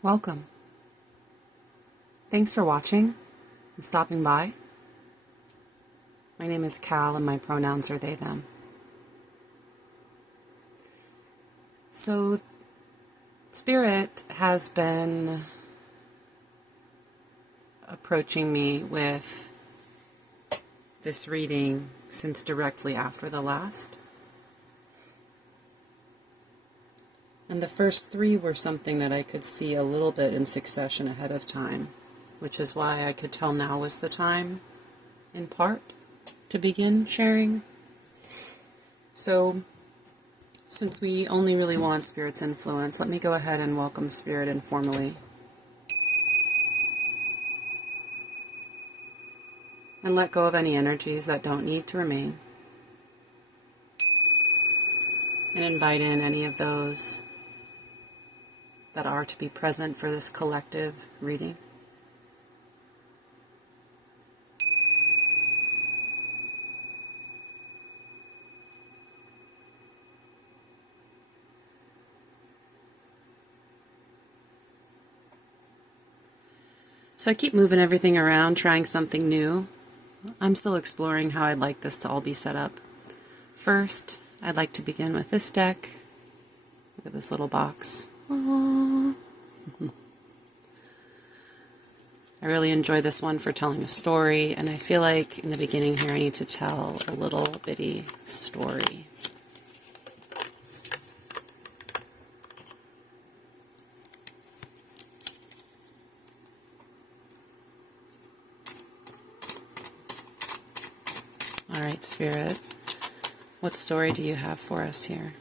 Welcome. Thanks for watching and stopping by. My name is Cal and my pronouns are they, them. So, Spirit has been approaching me with this reading since directly after the last. And the first three were something that I could see a little bit in succession ahead of time, which is why I could tell now was the time, in part, to begin sharing. So, since we only really want Spirit's influence, let me go ahead and welcome Spirit informally. And let go of any energies that don't need to remain. And invite in any of those that are to be present for this collective reading. So I keep moving everything around, trying something new. I'm still exploring how I'd like this to all be set up. First, I'd like to begin with this deck. Look at this little box. Aww. I really enjoy this one for telling a story, and I feel like in the beginning here I need to tell a little bitty story. All right, Spirit, what story do you have for us here?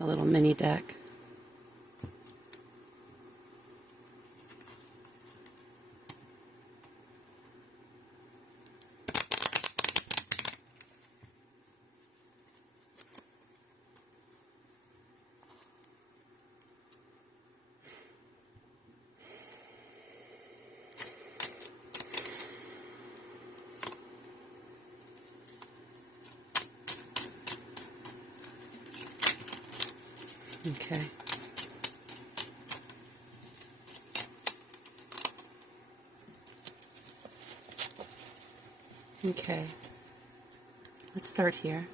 A little mini deck. Okay. Okay. Let's start here.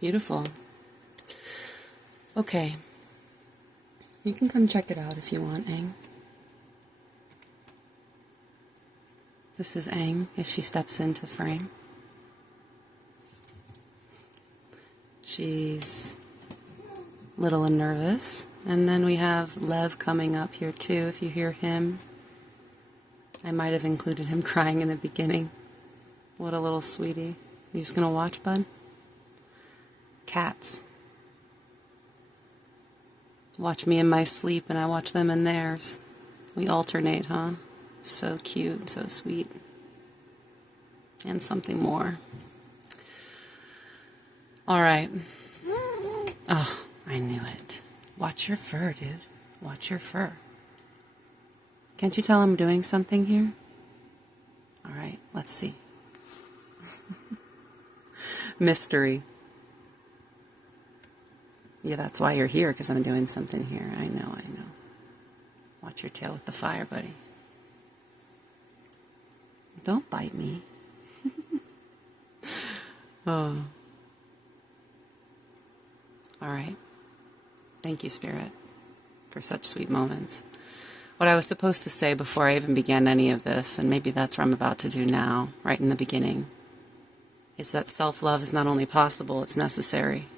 Beautiful. Okay. You can come check it out if you want, Aang. This is Aang, if she steps into frame. She's little and nervous. And then we have Lev coming up here too, if you hear him. I might have included him crying in the beginning. What a little sweetie. You just gonna watch, bud? Cats. Watch me in my sleep and I watch them in theirs. We alternate, huh? So cute, so sweet. And something more. All right. Oh, I knew it. Watch your fur, dude. Watch your fur. Can't you tell I'm doing something here? All right, let's see. Mystery. Yeah, that's why you're here, because I'm doing something here. I know. Watch your tail with the fire, buddy. Don't bite me. Oh. All right. Thank you, Spirit, for such sweet moments. What I was supposed to say before I even began any of this, and maybe that's what I'm about to do now, right in the beginning, is that self-love is not only possible, it's necessary.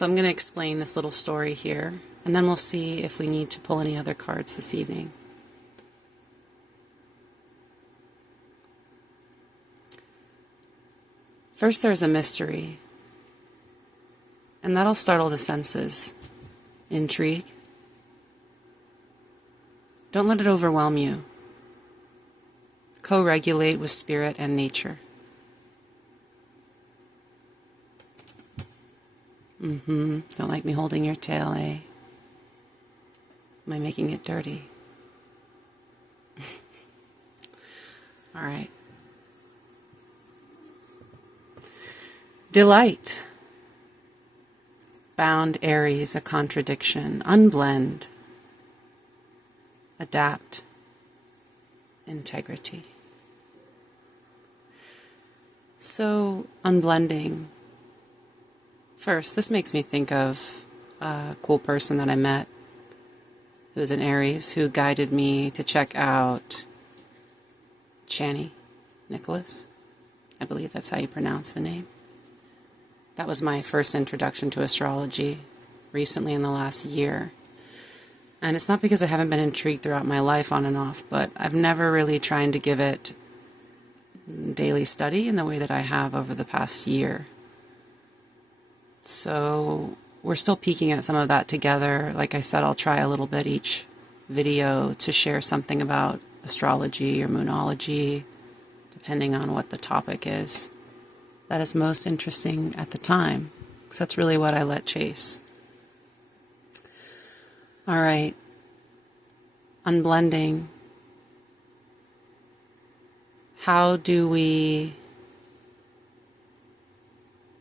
So I'm going to explain this little story here, and then we'll see if we need to pull any other cards this evening. First, there's a mystery, and that'll startle the senses. Intrigue. Don't let it overwhelm you. Co-regulate with spirit and nature. Don't like me holding your tail, eh? Am I making it dirty? All right. Delight. Bound Aries, a contradiction. Unblend. Adapt. Integrity. So, unblending. First, this makes me think of a cool person that I met who was an Aries who guided me to check out Chani Nicholas. I believe that's how you pronounce the name. That was my first introduction to astrology recently in the last year. And it's not because I haven't been intrigued throughout my life on and off, but I've never really tried to give it daily study in the way that I have over the past year. So we're still peeking at some of that together. Like I said, I'll try a little bit each video to share something about astrology or moonology, depending on what the topic is. That is most interesting at the time, because that's really what I let chase. All right. Unblending. How do we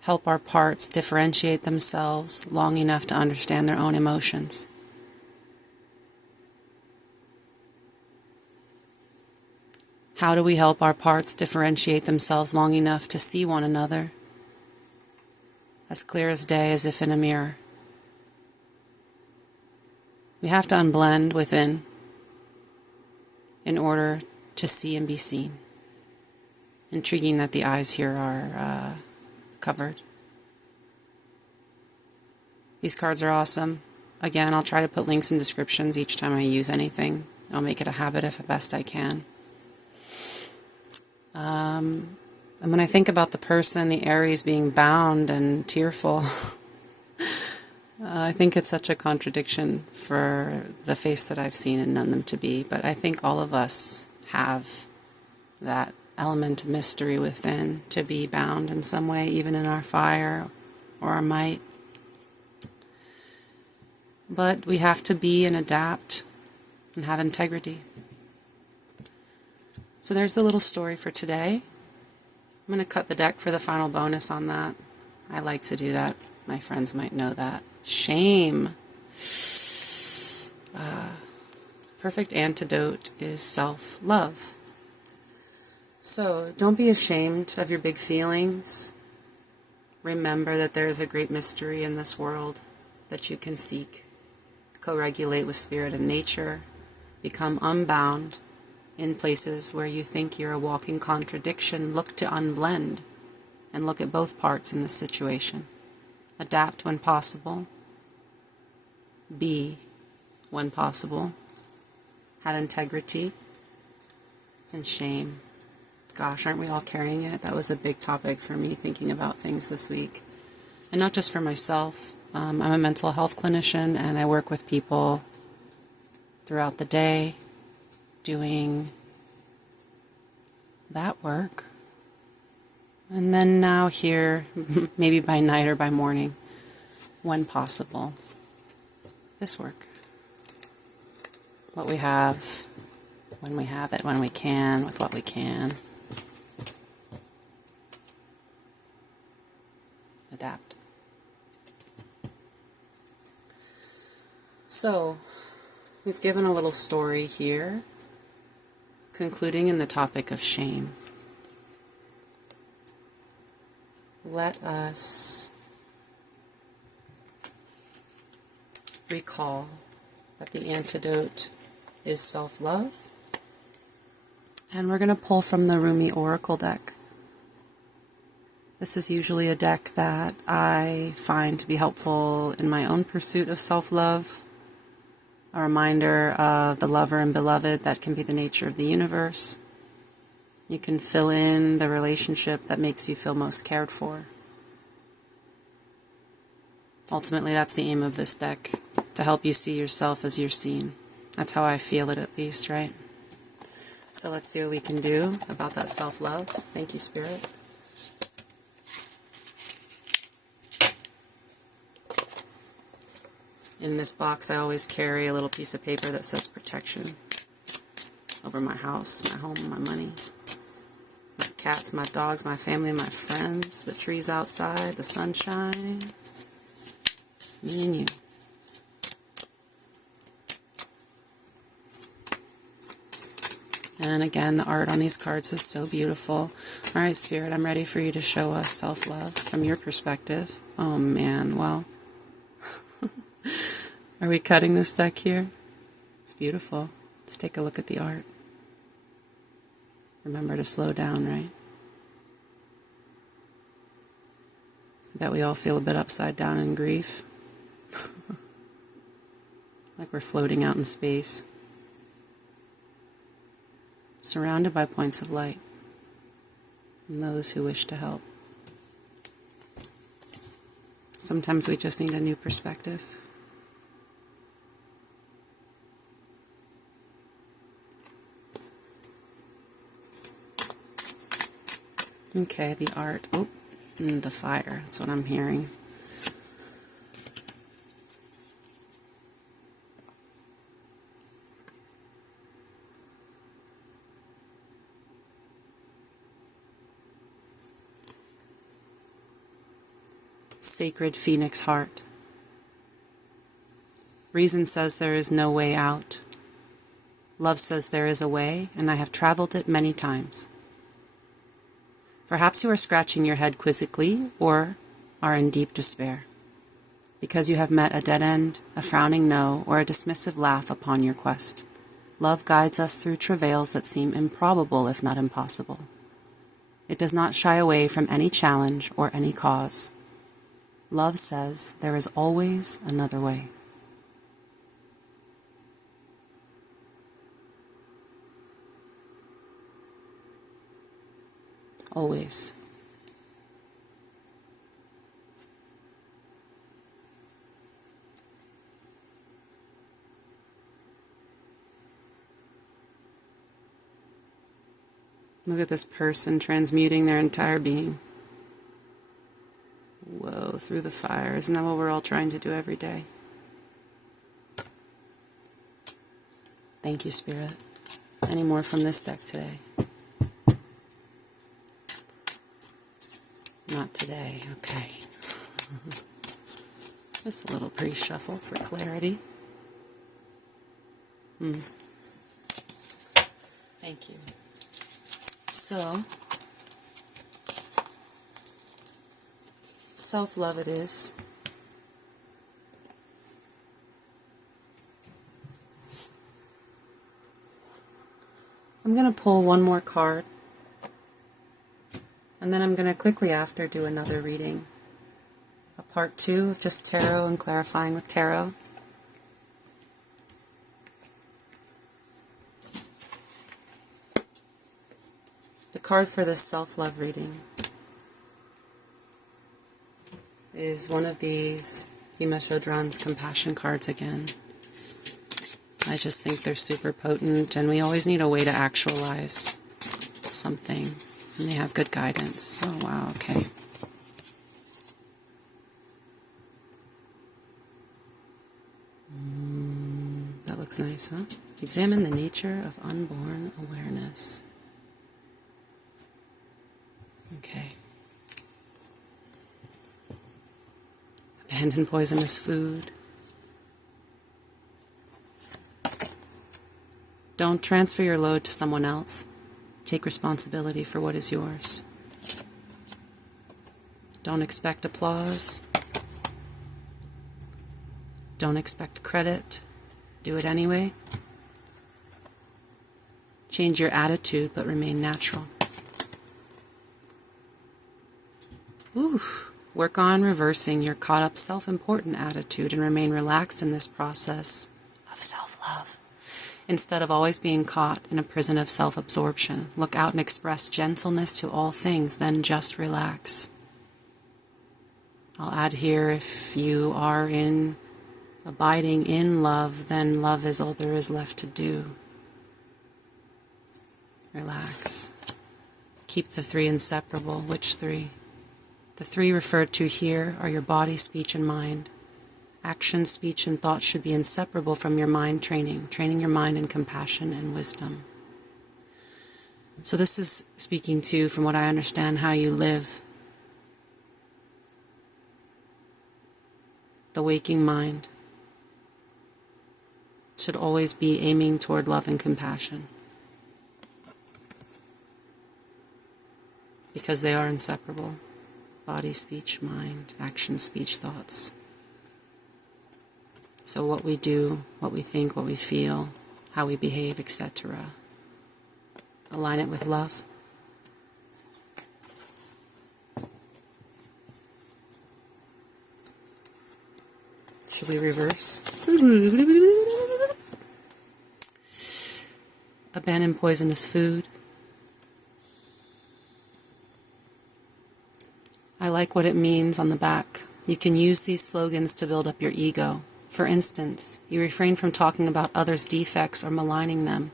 help our parts differentiate themselves long enough to understand their own emotions? How do we help our parts differentiate themselves long enough to see one another as clear as day, as if in a mirror? We have to unblend within in order to see and be seen. Intriguing that the eyes here are covered. These cards are awesome. Again, I'll try to put links in descriptions each time I use anything. I'll make it a habit if best I can. And when I think about the person, the Aries being bound and tearful, I think it's such a contradiction for the face that I've seen and known them to be. But I think all of us have that element of mystery within, to be bound in some way, even in our fire or our might. But we have to be and adapt and have integrity. So there's the little story for today. I'm going to cut the deck for the final bonus on that. I like to do that. My friends might know that. Shame. Perfect antidote is self-love. So don't be ashamed of your big feelings. Remember that there is a great mystery in this world that you can seek. Co-regulate with spirit and nature. Become unbound. In places where you think you're a walking contradiction, look to unblend and look at both parts in this situation. Adapt when possible. Be when possible. Have integrity and shame. Gosh, aren't we all carrying it? That was a big topic for me, thinking about things this week. And not just for myself. I'm a mental health clinician, and I work with people throughout the day doing that work. And then now here, maybe by night or by morning, when possible, this work. What we have, when we have it, when we can, with what we can. Adapt. So, we've given a little story here, concluding in the topic of shame. Let us recall that the antidote is self-love. And we're going to pull from the Rumi Oracle deck. This is usually a deck that I find to be helpful in my own pursuit of self-love, a reminder of the lover and beloved that can be the nature of the universe. You can fill in the relationship that makes you feel most cared for. Ultimately, that's the aim of this deck, to help you see yourself as you're seen. That's how I feel it, at least, right? So let's see what we can do about that self-love. Thank you, Spirit. In this box, I always carry a little piece of paper that says protection over my house, my home, my money, my cats, my dogs, my family, my friends, the trees outside, the sunshine, me and you. And again, the art on these cards is so beautiful. All right, Spirit, I'm ready for you to show us self-love from your perspective. Oh, man, well. Are we cutting this deck here? It's beautiful. Let's take a look at the art. Remember to slow down, right? I bet we all feel a bit upside down in grief. Like we're floating out in space. Surrounded by points of light and those who wish to help. Sometimes we just need a new perspective. Okay, the art. Oh, and the fire. That's what I'm hearing. Sacred Phoenix Heart. Reason says there is no way out. Love says there is a way, and I have traveled it many times. Perhaps you are scratching your head quizzically or are in deep despair because you have met a dead end, a frowning no, or a dismissive laugh upon your quest. Love guides us through travails that seem improbable if not impossible. It does not shy away from any challenge or any cause. Love says there is always another way. Always. Look at this person transmuting their entire being. Whoa, through the fire. Isn't that what we're all trying to do every day? Thank you, Spirit. Any more from this deck today? Not today, okay. Just a little pre-shuffle for clarity. Thank you. So, self-love it is. I'm going to pull one more card. And then I'm going to quickly after do another reading. A part 2 of just tarot and clarifying with tarot. The card for this self-love reading is one of these Pema Chodron's compassion cards again. I just think they're super potent, and we always need a way to actualize something. And they have good guidance. Oh, wow, okay. That looks nice, huh? Examine the nature of unborn awareness. Okay. Abandon poisonous food. Don't transfer your load to someone else. Take responsibility for what is yours. Don't expect applause. Don't expect credit. Do it anyway. Change your attitude, but remain natural. Ooh. Work on reversing your caught up self-important attitude and remain relaxed in this process of self-love. Instead of always being caught in a prison of self-absorption, look out and express gentleness to all things, then just relax. I'll add here, if you are abiding in love, then love is all there is left to do. Relax. Keep the three inseparable. Which three? The three referred to here are your body, speech, and mind. Action, speech, and thought should be inseparable from your mind training your mind in compassion and wisdom. So this is speaking to, from what I understand, how you live. The waking mind should always be aiming toward love and compassion, because they are inseparable. Body, speech, mind, action, speech, thoughts. So what we do, what we think, what we feel, how we behave, etc. Align it with love. Should we reverse? Abandon poisonous food. I like what it means on the back. You can use these slogans to build up your ego. For instance, you refrain from talking about others' defects or maligning them,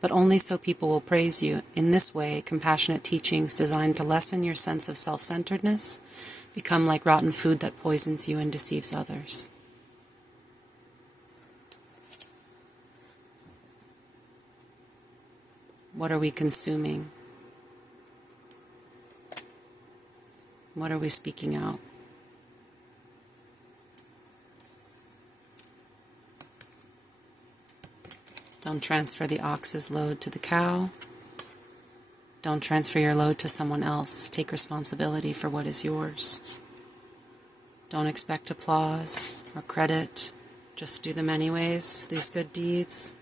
but only so people will praise you. In this way, compassionate teachings designed to lessen your sense of self-centeredness become like rotten food that poisons you and deceives others. What are we consuming? What are we speaking out? Don't transfer the ox's load to the cow. Don't transfer your load to someone else. Take responsibility for what is yours. Don't expect applause or credit. Just do them anyways, these good deeds.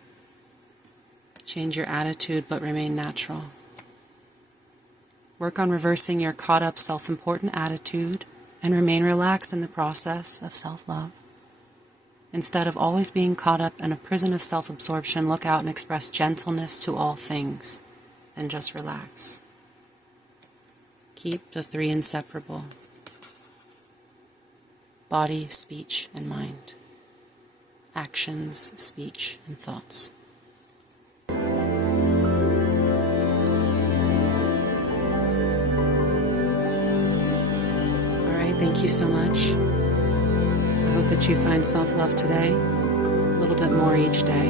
Change your attitude, but remain natural. Work on reversing your caught-up self-important attitude and remain relaxed in the process of self-love. Instead of always being caught up in a prison of self-absorption, look out and express gentleness to all things, and just relax. Keep the three inseparable: body, speech, and mind. Actions, speech, and thoughts. Thank you so much. I hope that you find self-love today, a little bit more each day.